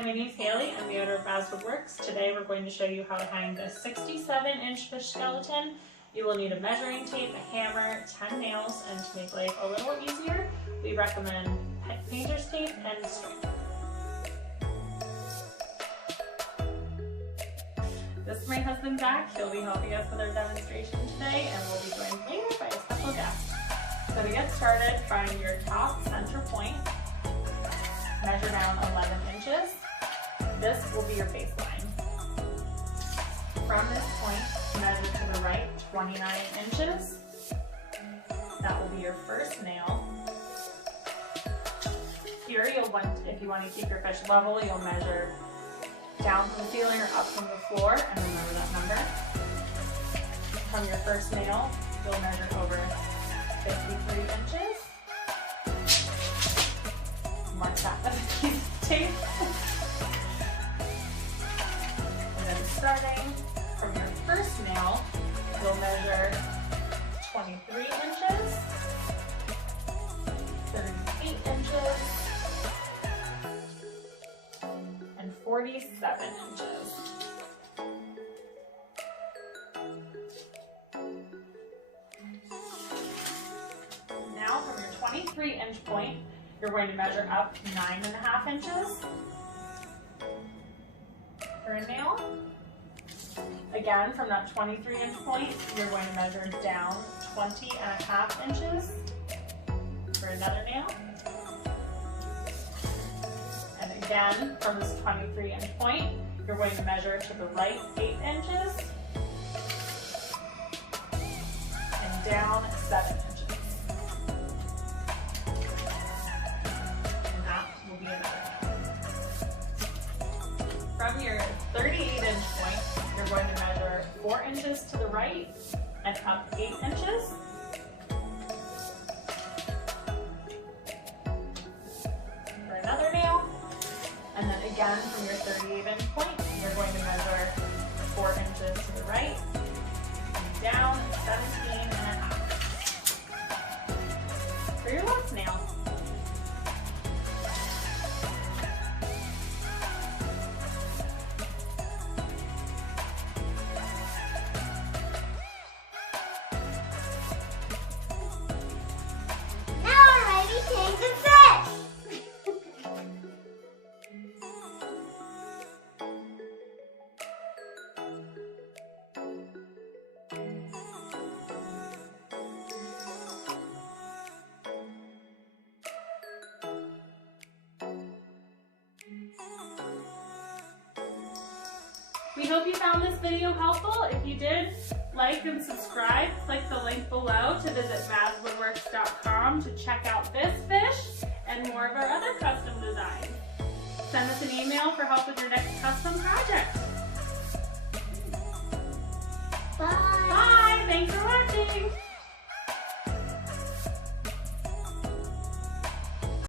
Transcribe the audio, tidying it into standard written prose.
Hi, my name is Haley. I'm the owner of MazzWoodWorks. Today we're going to show you how to hang this 67-inch fish skeleton. You will need a measuring tape, a hammer, 10 nails, and to make life a little easier, we recommend painter's tape and string. This is my husband Zach. He'll be helping us with our demonstration today, and we'll be joined later by a special guest. So to get started, find your top center point, measure down 11 inches. This will be your baseline. From this point, measure to the right 29 inches. That will be your first nail. Here, if you want to keep your fish level, you'll measure down from the ceiling or up from the floor, and remember that number. From your first nail, you'll measure over 53 inches. Mark that with a piece of tape. And then starting from your first nail, you'll measure 23 inches, 38 inches, and 47 inches. Now from your 23-inch point, you're going to measure up 9.5 inches for a nail. Again, from that 23-inch point, you're going to measure down 20.5 inches for another nail. And again, from this 23-inch point, you're going to measure to the right 8 inches and down 7 inches. From your 38-inch point, you're going to measure 4 inches to the right and up 8 inches. For another nail. And then again, from your 38-inch point, you're going to measure 4 inches to the right and down 17.5. For your last nail. We hope you found this video helpful. If you did, like and subscribe. Click the link below to visit MazzWoodWorks.com to check out this fish and more of our other custom designs. Send us an email for help with your next custom project.